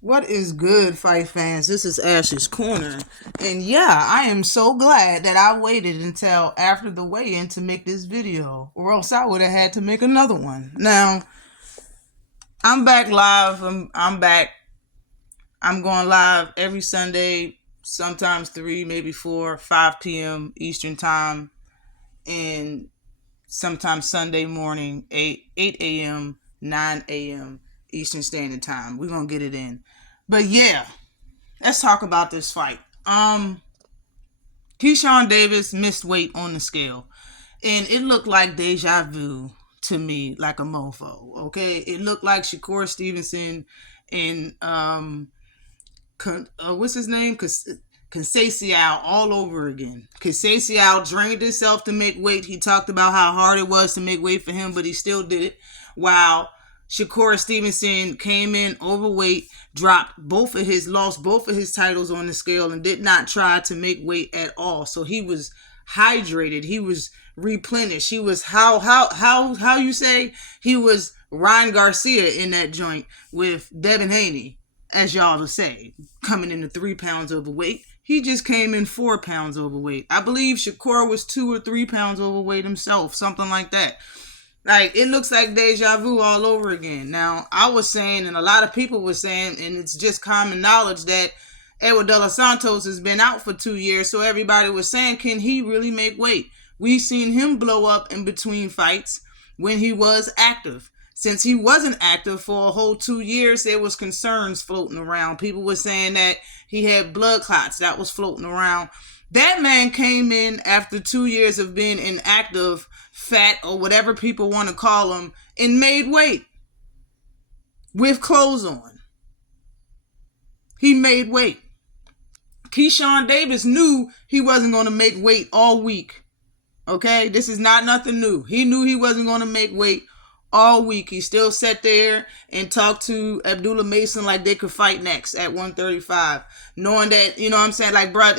What is good, fight fans? This is Ash's Corner. And yeah, I am so glad that I waited until after the weigh-in to make this video, or else I would have had to make another one. Now, I'm back live. I'm back. I'm going live every Sunday, sometimes 3, maybe 4, 5 p.m. Eastern Time, and sometimes Sunday morning, 8 a.m., 9 a.m. Eastern Standard Time. We're going to get it in. But yeah, let's talk about this fight. Keyshawn Davis missed weight on the scale, and it looked like deja vu to me, like a mofo. Okay, it looked like Shakur Stevenson and what's his name? Conceição all over again. Conceição drained himself to make weight. He talked about how hard it was to make weight for him, but he still did it. While Shakur Stevenson came in overweight, lost both of his titles on the scale, and did not try to make weight at all. So he was hydrated. He was replenished. He was how you say, he was Ryan Garcia in that joint with Devin Haney, as y'all would say, coming into 3 pounds overweight. He just came in 4 pounds overweight. I believe Shakur was 2 or 3 pounds overweight himself, something like that. Like, it looks like deja vu all over again. Now, I was saying, and a lot of people were saying, and it's just common knowledge, that Edward De Los Santos has been out for 2 years, so everybody was saying, can he really make weight? We've seen him blow up in between fights when he was active. Since he wasn't active for a whole 2 years, there was concerns floating around. People were saying that he had blood clots. That was floating around. That man came in after 2 years of being inactive, fat, or whatever people want to call him, and made weight with clothes on. He made weight. Keyshawn Davis knew he wasn't going to make weight all week. Okay? This is not nothing new. He knew he wasn't going to make weight all week. He still sat there and talked to Abdullah Mason like they could fight next at 135. Knowing that, you know what I'm saying? Like, bro,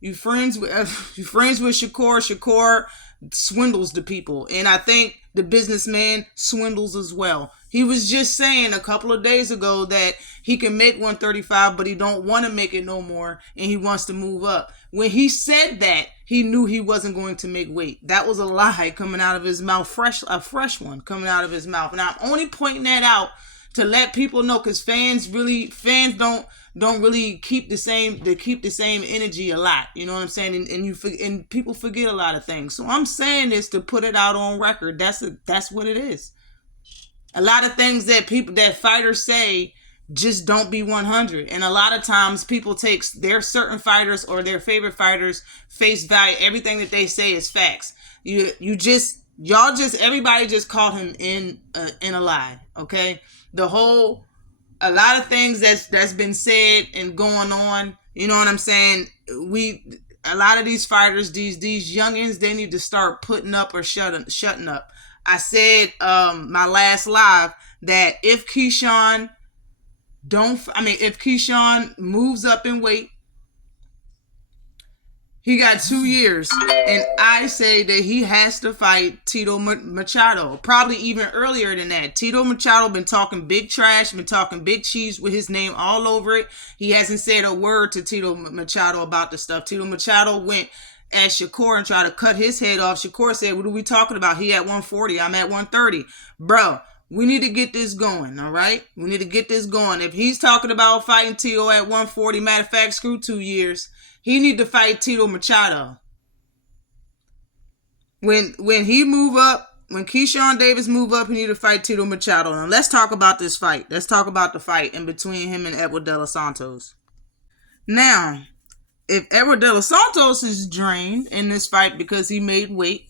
you friends with Shakur. Shakur swindles the people. And I think the businessman swindles as well. He was just saying a couple of days ago that he can make 135, but he don't want to make it no more, and he wants to move up. When he said that, he knew he wasn't going to make weight. That was a lie coming out of his mouth, a fresh one coming out of his mouth. And I'm only pointing that out to let people know, because fans don't really keep the same. They keep the same energy a lot. You know what I'm saying? And people forget a lot of things. So I'm saying this to put it out on record. That's what it is. A lot of things that fighters say just don't be 100. And a lot of times people take their certain fighters or their favorite fighters face value. Everything that they say is facts. Everybody just caught him in a lie. Okay. A lot of things that's been said and going on. You know what I'm saying? A lot of these fighters, these youngins, they need to start putting up or shutting up. I said my last live that if Keyshawn moves up in weight, he got 2 years, and I say that he has to fight Tito Machado, probably even earlier than that. Tito Machado been talking big trash, been talking big cheese with his name all over it. He hasn't said a word to Tito Machado about the stuff. Tito Machado went at Shakur and tried to cut his head off. Shakur said, what are we talking about? He at 140, I'm at 130. Bro, we need to get this going, all right? We need to get this going. If he's talking about fighting Tito at 140, matter of fact, screw 2 years. He need to fight Tito Machado. When he move up, when Keyshawn Davis move up, he need to fight Tito Machado. Now let's talk about this fight. Let's talk about the fight in between him and Edward De Los Santos. Now, if Edward De Los Santos is drained in this fight because he made weight,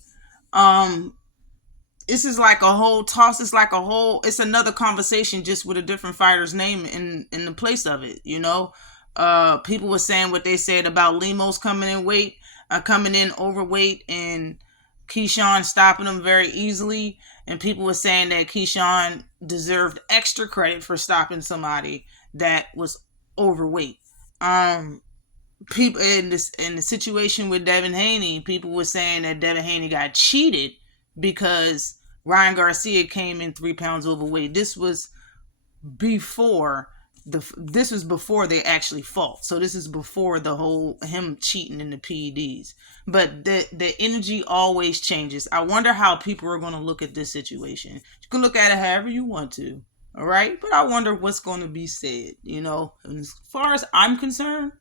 this is like a whole toss. It's another conversation just with a different fighter's name in the place of it, you know? People were saying what they said about Lemos coming in overweight, and Keyshawn stopping him very easily. And people were saying that Keyshawn deserved extra credit for stopping somebody that was overweight. People in the situation with Devin Haney, people were saying that Devin Haney got cheated because Ryan Garcia came in 3 pounds overweight. This was before they actually fought. So this is before the whole him cheating in the PEDs. But the energy always changes. I wonder how people are going to look at this situation. You can look at it however you want to. All right, but I wonder what's going to be said. And as far as I'm concerned,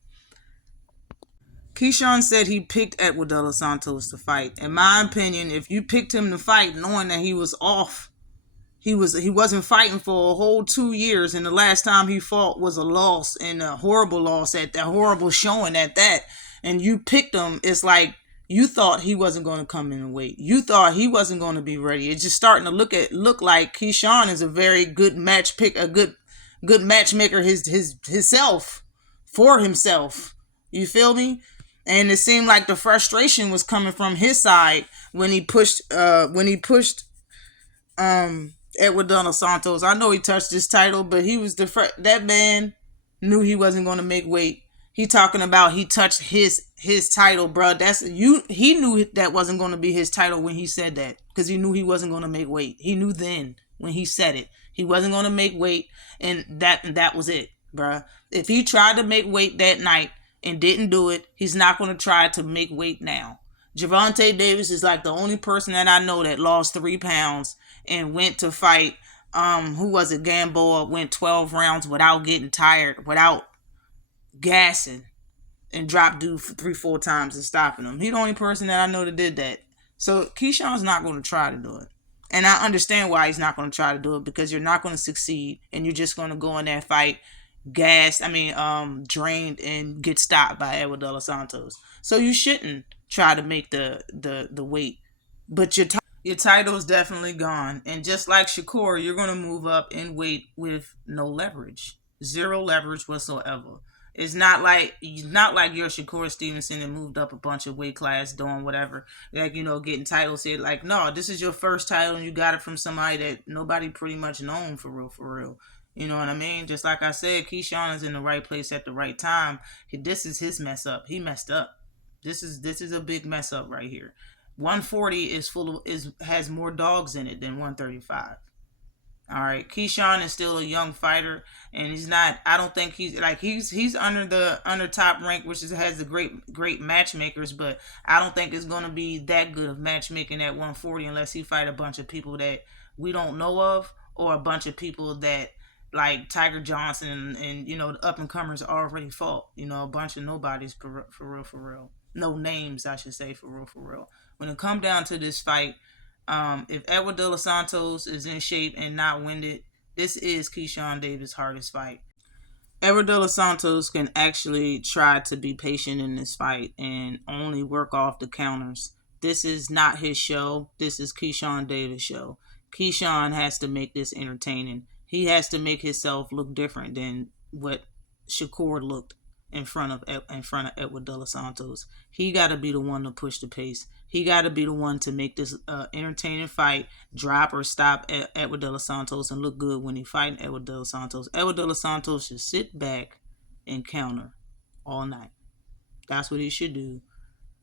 Keyshawn said he picked Edward De Los Santos to fight. In my opinion, if you picked him to fight knowing that he was off, he wasn't fighting for a whole 2 years, and the last time he fought was a loss, and a horrible loss at that, horrible showing at that, and you picked him, it's like you thought he wasn't going to come in and weight. You thought he wasn't going to be ready. It's just starting to look like Keyshawn is a very good a good matchmaker himself for himself. You feel me? And it seemed like the frustration was coming from his side when he pushed Edward De Los Santos. I know he touched his title, but he was that man knew he wasn't going to make weight. He talking about he touched his title, bro. He knew that wasn't going to be his title when he said that, because he knew he wasn't going to make weight. He knew then when he said it, he wasn't going to make weight, and that was it, bro. If he tried to make weight that night and didn't do it, he's not going to try to make weight now. Gervonta Davis is like the only person that I know that lost 3 pounds and went to fight, who was it? Gamboa. Went 12 rounds without getting tired, without gassing, and dropped dude 3-4 times and stopping him. He's the only person that I know that did that. So Keyshawn's not going to try to do it. And I understand why he's not going to try to do it, because you're not going to succeed, and you're just going to go in that fight drained and get stopped by Edward De Los Santos. So you shouldn't try to make the weight. But your title is definitely gone. And just like Shakur, you're going to move up in weight with no leverage. Zero leverage whatsoever. It's not like you're Shakur Stevenson and moved up a bunch of weight class doing whatever. Like, getting titles here. Like, no, this is your first title and you got it from somebody that nobody pretty much known for real. You know what I mean? Just like I said, Keyshawn is in the right place at the right time. This is his mess up. He messed up. This is a big mess up right here. 140 has more dogs in it than 135. All right, Keyshawn is still a young fighter, and he's not. I don't think he's under top rank, which has the great matchmakers, but I don't think it's gonna be that good of matchmaking at 140 unless he fight a bunch of people that we don't know of, or a bunch of people that like Tiger Johnson and the up and comers already fought. A bunch of nobodies for real. No names, I should say, for real. When it come down to this fight, if Edward De Los Santos is in shape and not winded, this is Keyshawn Davis' hardest fight. Edward De Los Santos can actually try to be patient in this fight and only work off the counters. This is not his show. This is Keyshawn Davis' show. Keyshawn has to make this entertaining. He has to make himself look different than what Shakur looked in front of Edward De Los Santos. He got to be the one to push the pace. He got to be the one to make this entertaining fight, drop or stop Edward De Los Santos, and look good when he fighting Edward De Los Santos. Edward De Los Santos should sit back and counter all night. That's what he should do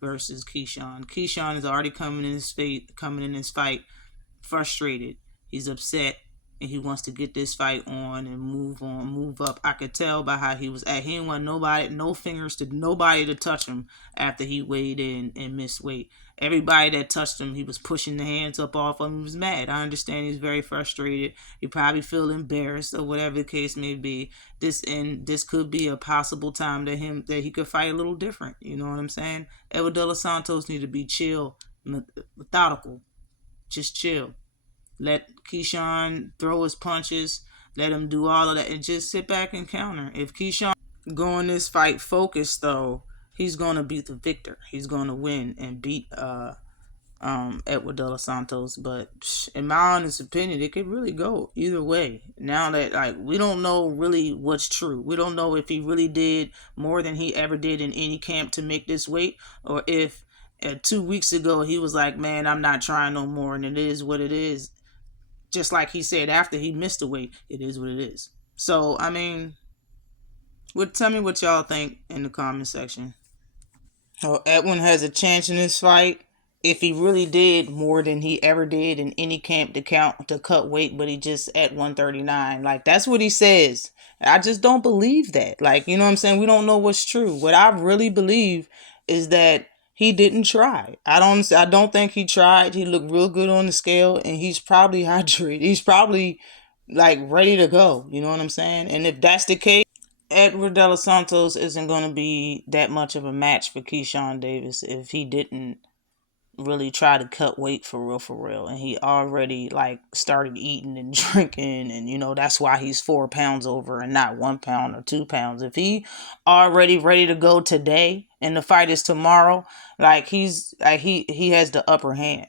versus Keyshawn. Keyshawn is already coming in this fight frustrated. He's upset. And he wants to get this fight on and move up. I could tell by how he was at. He didn't want no fingers to nobody to touch him after he weighed in and missed weight. Everybody that touched him, he was pushing the hands up off of him. He was mad. I understand he's very frustrated. He probably feel embarrassed or whatever the case may be. This could be a possible time that he could fight a little different. You know what I'm saying? Edward De Los Santos need to be chill, methodical, just chill. Let Keyshawn throw his punches. Let him do all of that and just sit back and counter. If Keyshawn go in this fight focused, though, he's going to beat the victor. He's going to win and beat Edward De Los Santos. But in my honest opinion, it could really go either way. Now that we don't know really what's true. We don't know if he really did more than he ever did in any camp to make this weight, or if 2 weeks ago he was like, man, I'm not trying no more, and it is what it is. Just like he said after he missed the weight, it is what it is. So, I mean, tell me what y'all think in the comment section. Oh, Edwin has a chance in this fight. if he really did more than he ever did in any camp to cut weight, but he just at 139. Like, that's what he says. I just don't believe that. Like, you know what I'm saying? We don't know what's true. What I really believe is that he didn't try. I don't think he tried. He looked real good on the scale, and he's probably hydrated. He's probably like ready to go. You know what I'm saying? And if that's the case, Edward De Los Santos isn't going to be that much of a match for Keyshawn Davis if he didn't really try to cut weight for real, and he already like started eating and drinking, and that's why he's 4 pounds over and not 1 pound or 2 pounds. If he already ready to go today and the fight is tomorrow, like he has the upper hand,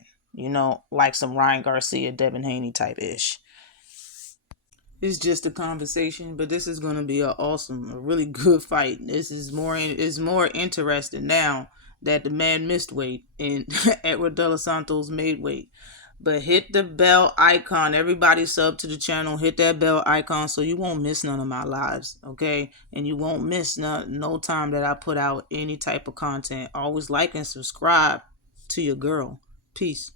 like some Ryan Garcia, Devin Haney type ish. It's just a conversation, but this is going to be a really good fight. This is more interesting now that the man missed weight and Edward De Los Santos made weight. But hit the bell icon. Everybody sub to the channel. Hit that bell icon so you won't miss none of my lives, okay? And you won't miss no time that I put out any type of content. Always like and subscribe to your girl. Peace.